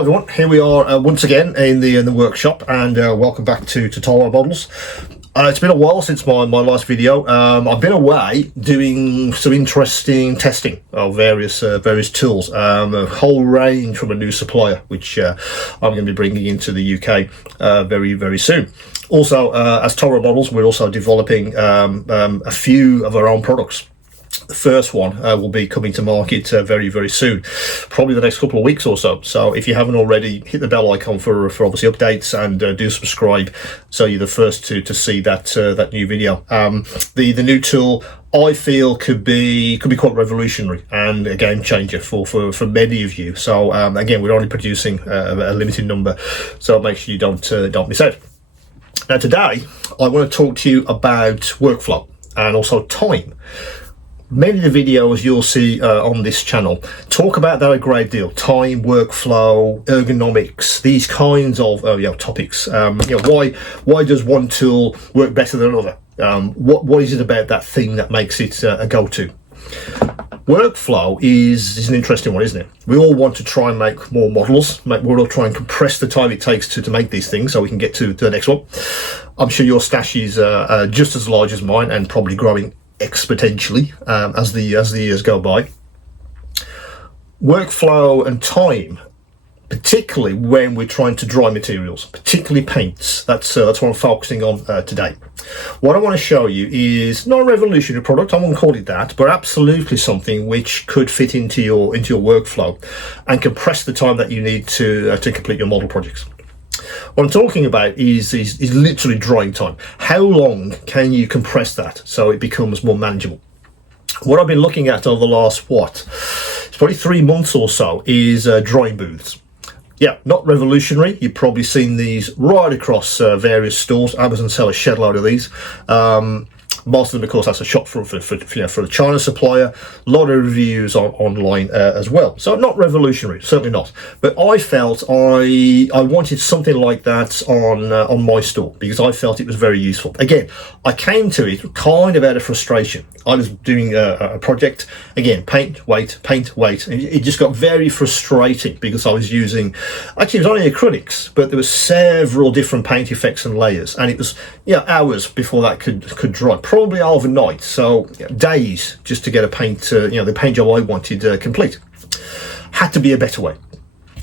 Hello everyone, here we are once again in the workshop, and welcome back to Tyrell Models. It's been a while since my last video. I've been away doing some interesting testing of various tools, a whole range from a new supplier, which I'm going to be bringing into the UK very soon. Also, as Tyrell Models, we're also developing a few of our own products. The first one will be coming to market very soon, probably the next couple of weeks or so. So if you haven't already, hit the bell icon for obviously updates, and do subscribe so you're the first to see that new video. The new tool, I feel, could be quite revolutionary and a game changer for many of you. So again, we're only producing a limited number, so make sure you don't miss out. Now today I want to talk to you about workflow and also time. Many of the videos you'll see on this channel talk about that a great deal: time, workflow, ergonomics, these kinds of topics. Why does one tool work better than another? What is it about that thing that makes it a go-to? Workflow is an interesting one, isn't it? We all want to try and make more models. We're all trying to compress the time it takes to make these things so we can get to the next one. I'm sure your stash is just as large as mine, and probably growing exponentially as the years go by. Workflow and time, particularly when we're trying to dry materials, particularly paints, that's what I'm focusing on today. What I want to show you is not a revolutionary product, I won't call it that, but absolutely something which could fit into your workflow and compress the time that you need to complete your model projects. What I'm talking about is literally drying time. How long can you compress that so it becomes more manageable? What I've been looking at over the last, it's probably 3 months or so, is drying booths. Yeah, not revolutionary. You've probably seen these right across various stores. Amazon sell a shed load of these. Most of them, of course, that's a shop for a China supplier. A lot of reviews online as well. So not revolutionary, certainly not. But I felt I wanted something like that on my store, because I felt it was very useful. Again, I came to it kind of out of frustration. I was doing a project, again, paint, wait, and it just got very frustrating because I was using, actually it was only acrylics, but there were several different paint effects and layers, and it was hours before that could dry, probably overnight, so days just to get a paint, the paint job I wanted complete. Had to be a better way.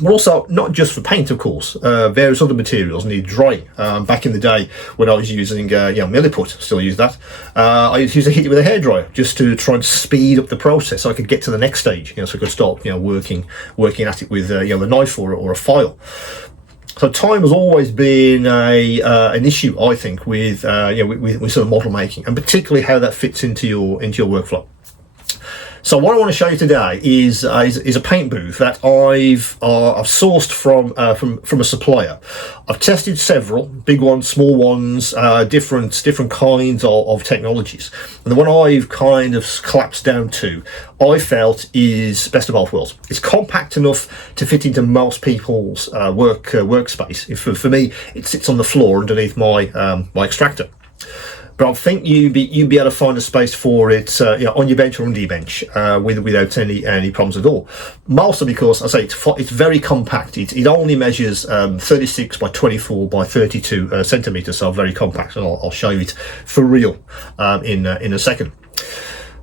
But also, not just for paint, of course, various other materials need drying. Back in the day when I was using milliput, still use that, I used to hit it with a hairdryer just to try and speed up the process so I could get to the next stage, so I could start working at it with the knife or a file. So time has always been an issue, I think, with sort of model making, and particularly how that fits into your workflow. So what I want to show you today is a paint booth that I've sourced from a supplier. I've tested several, big ones, small ones, different kinds of technologies, and the one I've kind of collapsed down to, I felt, is best of both worlds. It's compact enough to fit into most people's workspace. For me, it sits on the floor underneath my extractor. But I think you'd be able to find a space for it on your bench or under your bench without any problems at all. Mostly because, I say, it's very compact. It only measures 36 by 24 by 32 centimeters, so very compact. And I'll show you it for real in a second.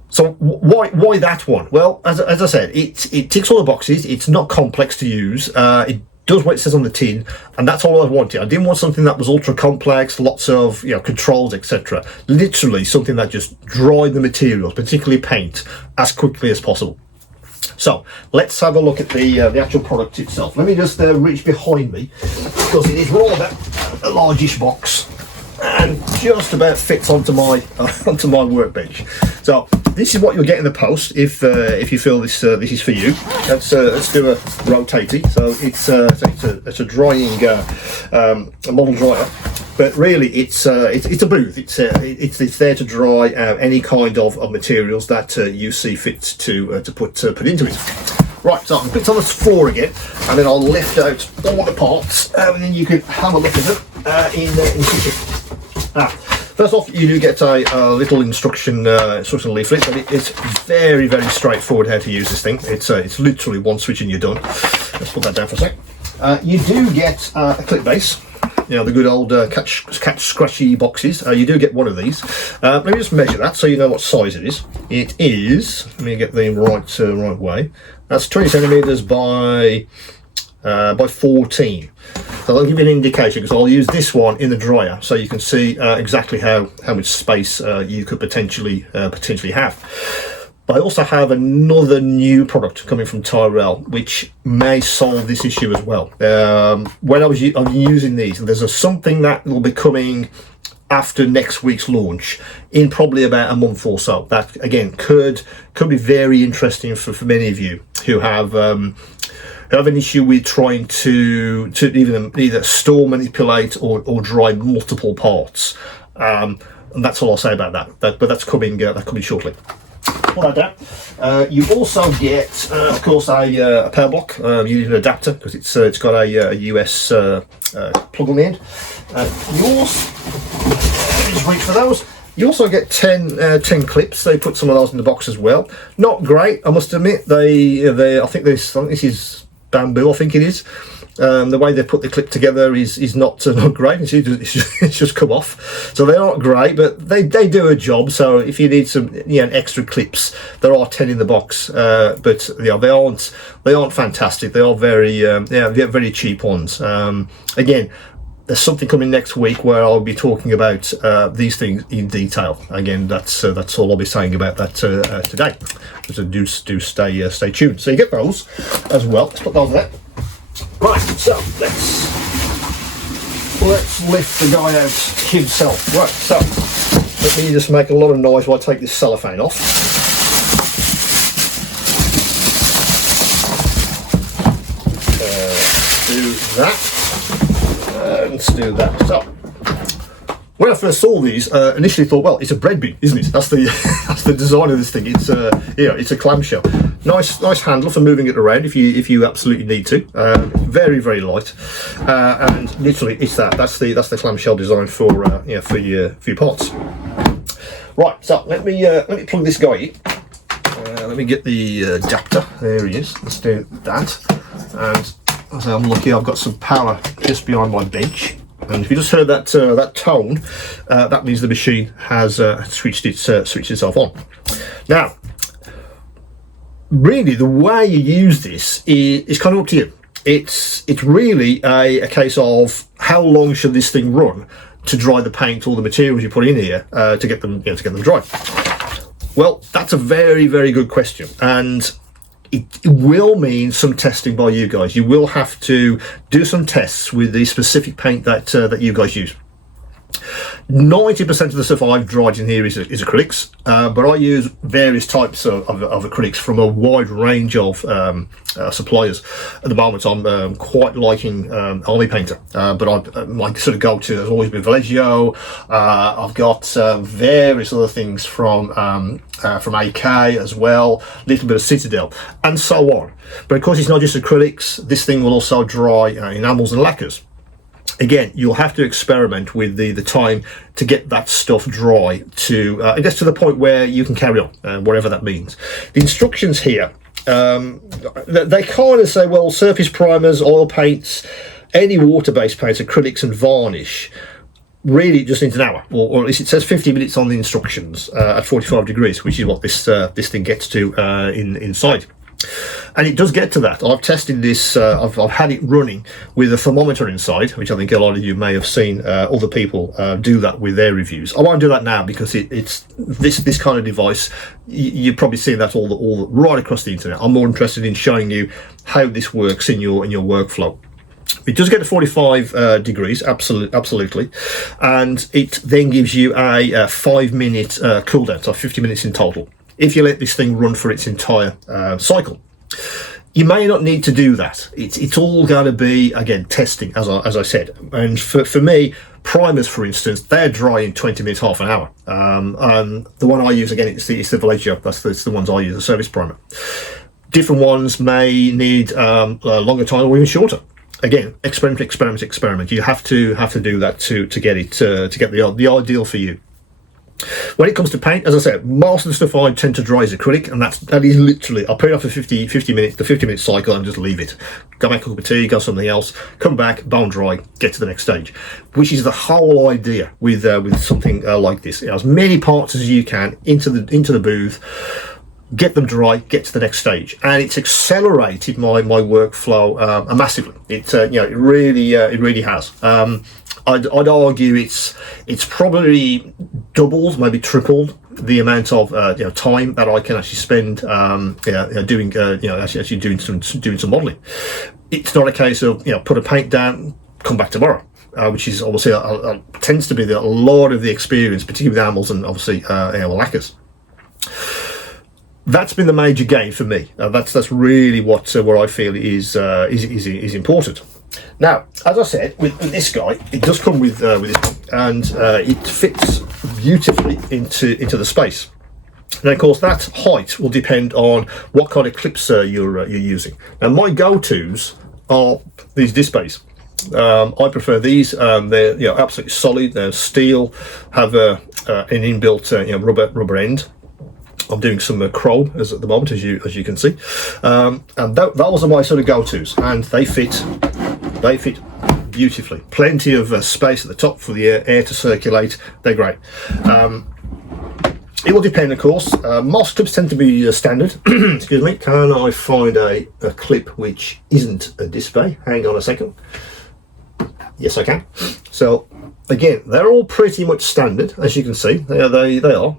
So why that one? Well, as I said, it ticks all the boxes. It's not complex to use. It does what it says on the tin, and that's all I wanted. I didn't want something that was ultra complex, lots of controls, etc. Literally something that just dried the materials, particularly paint, as quickly as possible. So let's have a look at the actual product itself. Let me just reach behind me, because it is rather a largish box and just about fits onto my workbench. So this is what you'll get in the post if you feel this is for you. Let's do a rotatey. So it's a drying a model dryer, but really it's a booth. It's there to dry any kind of materials that you see fit to put into it. Right, so I'll put it on the floor again, and then I'll lift out all the parts, and then you can have a look at them in the kitchen. First off, you do get a little instruction leaflet, and it's very straightforward how to use this thing. It's literally one switch and you're done. Let's put that down for a sec. You do get a clip base. You know, the good old catch scratchy boxes. You do get one of these. Let me just measure that so you know what size it is. It is, let me get the right way. That's 20 centimeters by 14. So I'll give you an indication because I'll use this one in the dryer so you can see exactly how much space you could potentially have. But I also have another new product coming from Tyrell, which may solve this issue as well. When I'm using these, there's something that will be coming after next week's launch in probably about a month or so. That again could be very interesting for many of you who have an issue with trying to either store, manipulate, or dry multiple parts. And that's all I'll say about that. But that's coming shortly. Like that. You also get, of course, a power block. You need an adapter because it's got a US plug on the end. Just reach for those. You also get 10 clips. They put some of those in the box as well. Not great, I must admit. I think this is bamboo. I think it is. The way they put the clip together is not great. It's just come off, so they aren't great, but they do a job. So if you need some extra clips, there are 10 in the box, but they aren't fantastic. They are very cheap ones. Again, there's something coming next week where I'll be talking about these things in detail. Again, that's all I'll be saying about that today. So do stay tuned. So you get those as well. Let's put those there. Right, so let's lift the guy out himself. Right, so let me just make a lot of noise while I take this cellophane off. Do that. Let's do that. So when I first saw these, initially thought, well, it's a bread bin, isn't it? That's the design of this thing. It's a clamshell. Nice handle for moving it around if you absolutely need to. Very light, and literally it's that's the clamshell design for your parts. Right, so let me plug this guy in. Let me get the adapter. There he is. Let's do that. And as I'm lucky, I've got some power just behind my bench. And if you just heard that tone, that means the machine has switched itself on. Now, really, the way you use this is kind of up to you. It's really a case of how long should this thing run to dry the paint or the materials you put in here to get them dry. Well, that's a very good question, and it will mean some testing by you guys. You will have to do some tests with the specific paint that you guys use. 90% of the stuff I've dried in here is acrylics, but I use various types of acrylics from a wide range of suppliers. At the moment, I'm quite liking Army Painter, but my sort of go-to has always been Vallejo. I've got various other things from AK as well, a little bit of Citadel, and so on. But of course, it's not just acrylics. This thing will also dry enamels and lacquers. Again, you'll have to experiment with the time to get that stuff dry to, I guess, to the point where you can carry on, whatever that means. The instructions here, they kind of say, well, surface primers, oil paints, any water-based paints, acrylics and varnish, really just needs an hour, or at least it says 50 minutes on the instructions at 45 degrees, which is what this thing gets to inside. And it does get to that. I've tested this, I've had it running with a thermometer inside, which I think a lot of you may have seen other people do that with their reviews. I won't do that now because it's this kind of device, you've probably seen that all right across the internet. I'm more interested in showing you how this works in your workflow. It does get to 45 degrees, absolutely, and it then gives you a 5-minute cool down, so 50 minutes in total, if you let this thing run for its entire cycle. You may not need to do that. It's all going to be, again, testing, as I said. And for me, primers, for instance, they're dry in 20 minutes, half an hour. And the one I use, again, it's the Vallejo. That's the ones I use, the service primer. Different ones may need a longer time or even shorter. Again, experiment. You have to do that to get it to get the ideal for you. When it comes to paint, as I said, most of the stuff I tend to dry is acrylic, and that is literally, I'll put it off for 50 minutes, the 50-minute cycle, and just leave it. Go make a cup of tea, go something else, come back, bone dry, get to the next stage, which is the whole idea with something like this. As many parts as you can into the booth, get them dry, get to the next stage, and it's accelerated my workflow massively. It really has. I'd argue it's probably doubled, maybe tripled the amount of time that I can actually spend doing actually doing some modelling. It's not a case of put a paint down, come back tomorrow, which is obviously tends to be a lot of the experience, particularly with animals and obviously lacquers. That's been the major gain for me. That's really what I feel is important. Now, as I said, with this guy, it does come with this, and it fits beautifully into the space. And of course, that height will depend on what kind of clips you're using. Now, my go-tos are these displays. I prefer these. They're absolutely solid. They're steel, have an inbuilt rubber end. I'm doing some chrome at the moment, as you can see, and those are my sort of go-tos, and they fit beautifully. Plenty of space at the top for the air to circulate. They're great. It will depend, of course. Most clips tend to be standard. Excuse me. Can I find a clip which isn't a display? Hang on a second. Yes, I can. So again, they're all pretty much standard, as you can see. They are.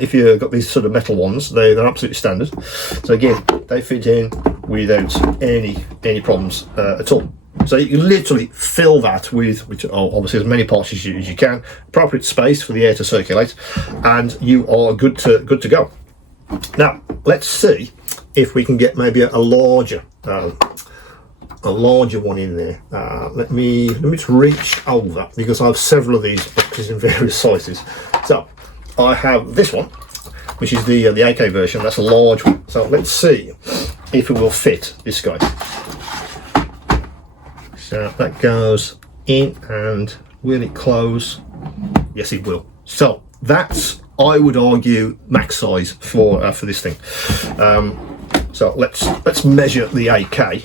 If you've got these sort of metal ones, they're absolutely standard. So again, they fit in without any problems at all. So you can literally fill that with obviously as many parts as you can, appropriate space for the air to circulate, and you are good to go. Now let's see if we can get maybe a larger one in there. Let me just reach over, because I have several of these boxes in various sizes. So I have this one, which is the AK version. That's a large one. So let's see if it will fit this guy. So that goes in, and will it close? Yes, it will. So that's, I would argue, max size for this thing. So let's measure the AK.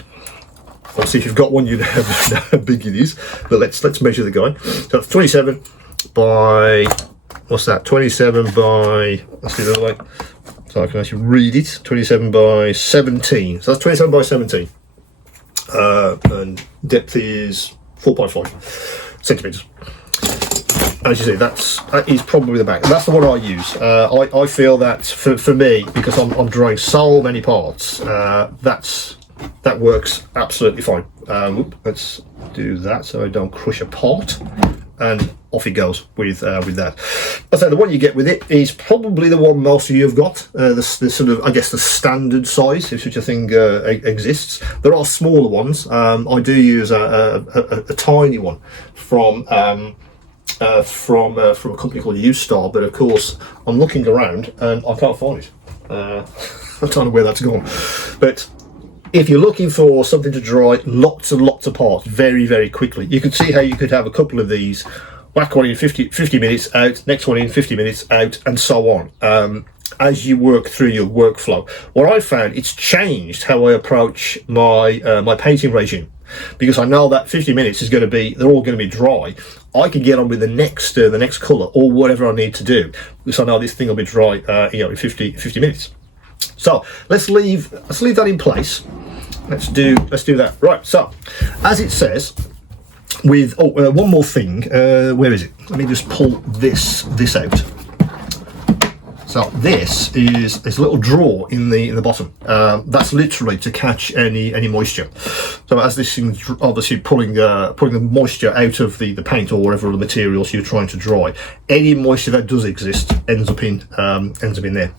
Obviously, if you've got one, you know how big it is. But let's measure the guy. So it's 27 by, what's that? 27 by, let's do it the other way, so I can actually read it. 27 by 17. So that's 27 by 17. And depth is 4.5 centimeters. As you see, that is probably the back. That's the one I use. I feel that for me, because I'm drawing so many parts, that works absolutely fine. Let's do that so I don't crush a part, and off it goes with that. So the one you get with it is probably the one most of you have got, the sort of, I guess, the standard size, if such a thing exists. There are smaller ones. I do use a tiny one from a company called U-Star, but of course I'm looking around and I can't find it. I don't know where that's gone. But if you're looking for something to dry lots and lots of parts very, very quickly, you can see how you could have a couple of these, whack one in 50 minutes out, next one in 50 minutes out, and so on, as you work through your workflow. What I found, it's changed how I approach my my painting regime, because I know that 50 minutes is going to be, they're all going to be dry. I can get on with the next colour or whatever I need to do, because I know this thing will be dry in 50 minutes. So let's leave that in place. Let's do that. Right, so as it says, with one more thing, where is it? Let me just pull this out. So this is a little drawer in the bottom. That's literally to catch any moisture. So as this thing's obviously pulling the moisture out of the paint or whatever the materials you're trying to dry, any moisture that does exist ends up in there.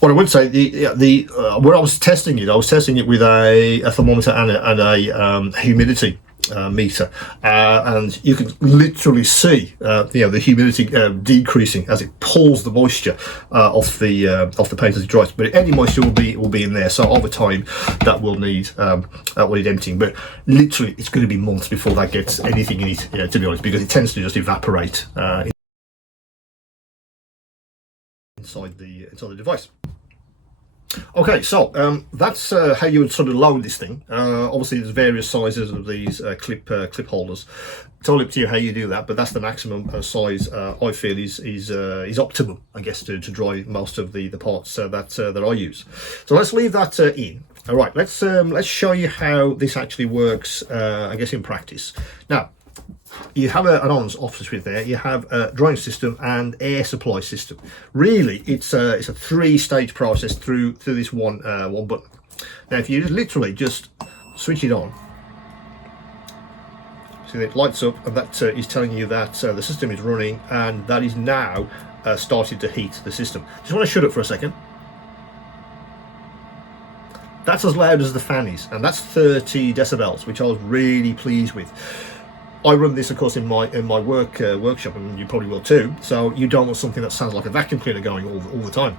What I would say, when I was testing it with a thermometer and a humidity meter, and you can literally see the humidity decreasing as it pulls the moisture off the paint as it dries. But any moisture will be in there, so over time that will need emptying. But literally, it's going to be months before that gets anything in it, to be honest, because it tends to just evaporate inside the device. Okay, so that's how you would sort of load this thing. Obviously, there's various sizes of these clip holders. It's all up to you how you do that, but that's the maximum size I feel is optimum, I guess, to dry most of the parts that I use. So let's leave that in. All right, let's show you how this actually works, I guess, in practice. Now, you have an on-off switch there. You have a drying system and air supply system. Really, it's a three-stage process through this one button. Now, if you literally just switch it on, see it lights up, and that is telling you that the system is running, and that is now started to heat the system. Just want to shut it for a second. That's as loud as the fan is, and that's 30 decibels, which I was really pleased with. I run this, of course, in my workshop, and you probably will too. So you don't want something that sounds like a vacuum cleaner going all the time.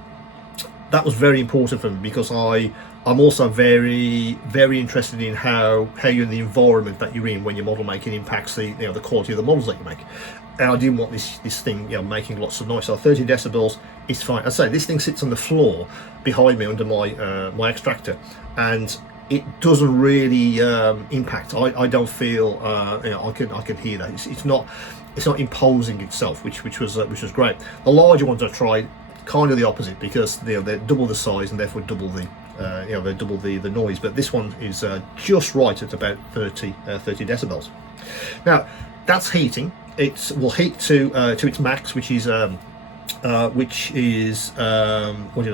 That was very important for me, because I'm also very interested in how you're in the environment that you're in when your model making impacts the quality of the models that you make. And I didn't want this thing making lots of noise. So 30 decibels is fine. I say this thing sits on the floor behind me under my extractor, and it doesn't really impact. I don't feel I can hear that. It's not imposing itself, which was great. The larger ones I tried kind of the opposite, because they're double the size and therefore double the they double the noise. But this one is just right at about 30 decibels. Now that's heating. It will heat to its max, which is what did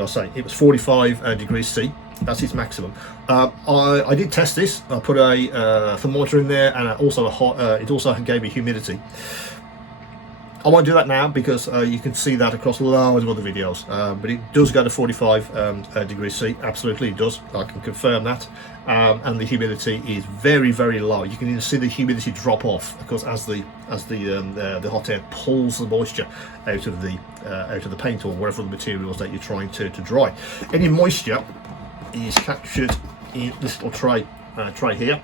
I say? It was 45 degrees C. That's its maximum. I did test this. I put a thermometer in there, and also it also gave me humidity. I won't do that now, because you can see that across loads of other videos, but it does go to 45 degrees C. Absolutely it does. I can confirm that. And the humidity is very low. You can even see the humidity drop off, of course, as the hot air pulls the moisture out of the paint or whatever the materials that you're trying to dry. Any moisture is captured in this little tray here.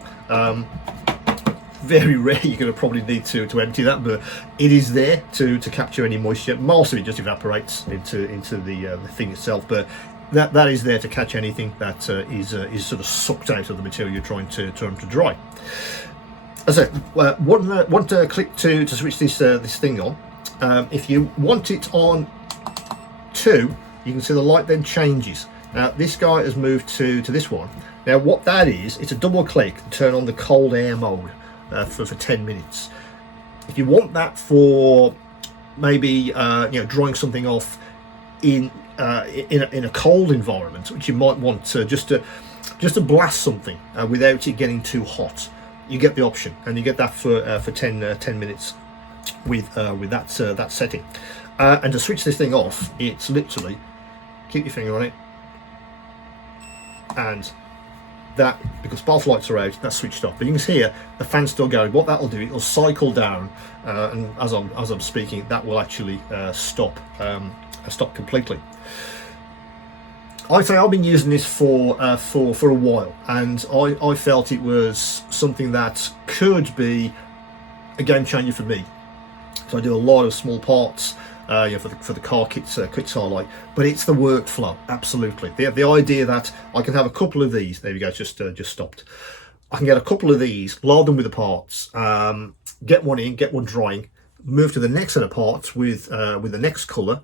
Very rare. You're going to probably need to empty that, but it is there to capture any moisture. Most of it just evaporates into the thing itself, but that is there to catch anything that is sort of sucked out of the material you're trying to dry. As I said, one click to switch this thing on. If you want it on 2, you can see the light then changes. Now this guy has moved to this one. Now what that is, it's a double click to turn on the cold air mode for 10 minutes. If you want that for maybe drying something off in a cold environment, which you might want just to blast something without it getting too hot, you get the option, and you get that for 10 minutes with that setting. And to switch this thing off, it's literally keep your finger on it, and that, because both lights are out, that's switched off. But you can see here the fan's still going. What that'll do, it'll cycle down, and as I'm speaking, that will actually stop completely. I'd say I've been using this for a while, and I felt it was something that could be a game changer for me. So I do a lot of small parts for the car kits I like, but it's the workflow. Absolutely, the idea that I can have a couple of these. There we go, just stopped. I can get a couple of these, load them with the parts, get one in, get one drying, move to the next set of parts with the next colour.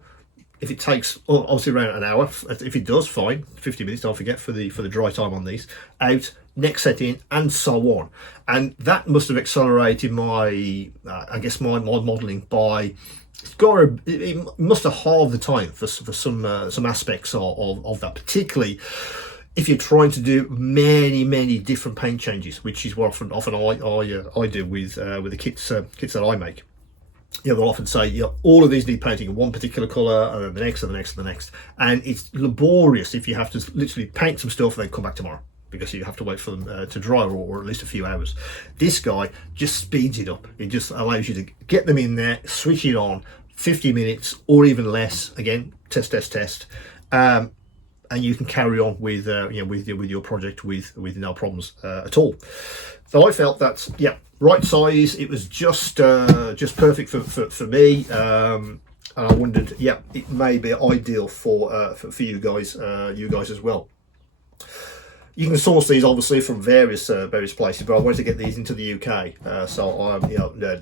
If it takes obviously around an hour, if it does, fine. 50 minutes, don't forget, for the dry time on these. Out, next set in, and so on. And that must have accelerated my modelling by. It must have halved the time for some aspects of that, particularly if you're trying to do many different paint changes, which is what often I do with the kits that I make. They'll often say, all of these need painting in one particular colour, and then the next, and the next, and the next. And it's laborious if you have to literally paint some stuff and then come back tomorrow, because you have to wait for them to dry, or at least a few hours. This guy just speeds it up. It just allows you to get them in there, switch it on, 50 minutes or even less. Again, test. And you can carry on with your project with no problems at all. So I felt that right size. It was just perfect for me. and I wondered, yeah, it may be ideal for you guys as well. You can source these obviously from various places, but I wanted to get these into the UK, so I'm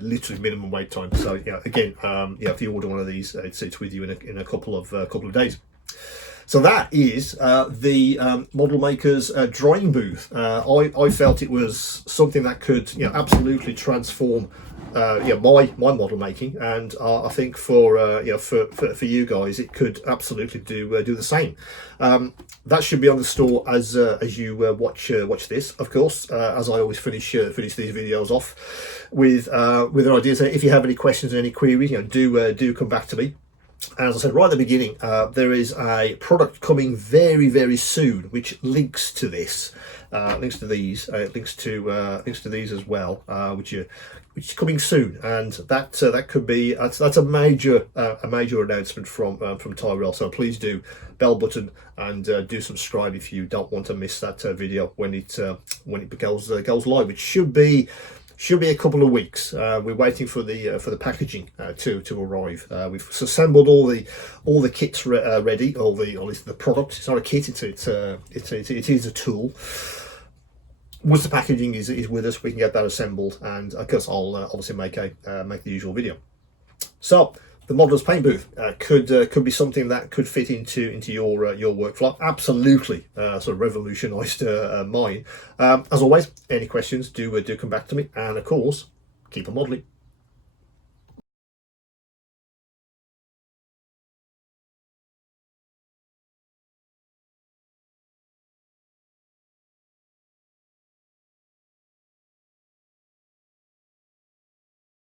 literally minimum wait time. So again, if you order one of these, it's with you in a couple of days. So that is the model maker's drawing booth. I felt it was something that could absolutely transform my model making, and I think for you guys it could absolutely do the same. That should be on the store as you watch this, of course. As I always finish these videos off with an idea. So if you have any questions or any queries, do come back to me. As I said right at the beginning, there is a product coming very, very soon, which links to this, links to these these as well, which is coming soon, and that could be that's a major announcement from Tyrell. So please do bell button and do subscribe if you don't want to miss that video when it goes live, which should be a couple of weeks. We're waiting for the packaging to arrive. We've assembled all the kits ready, at least the product. It's not a kit; it is a tool. Once the packaging is with us, we can get that assembled, and of course I'll obviously make the usual video. So the modeller's paint booth could be something that could fit into your workflow. Absolutely, sort of revolutionised mine. As always, any questions do come back to me, and of course keep on modelling.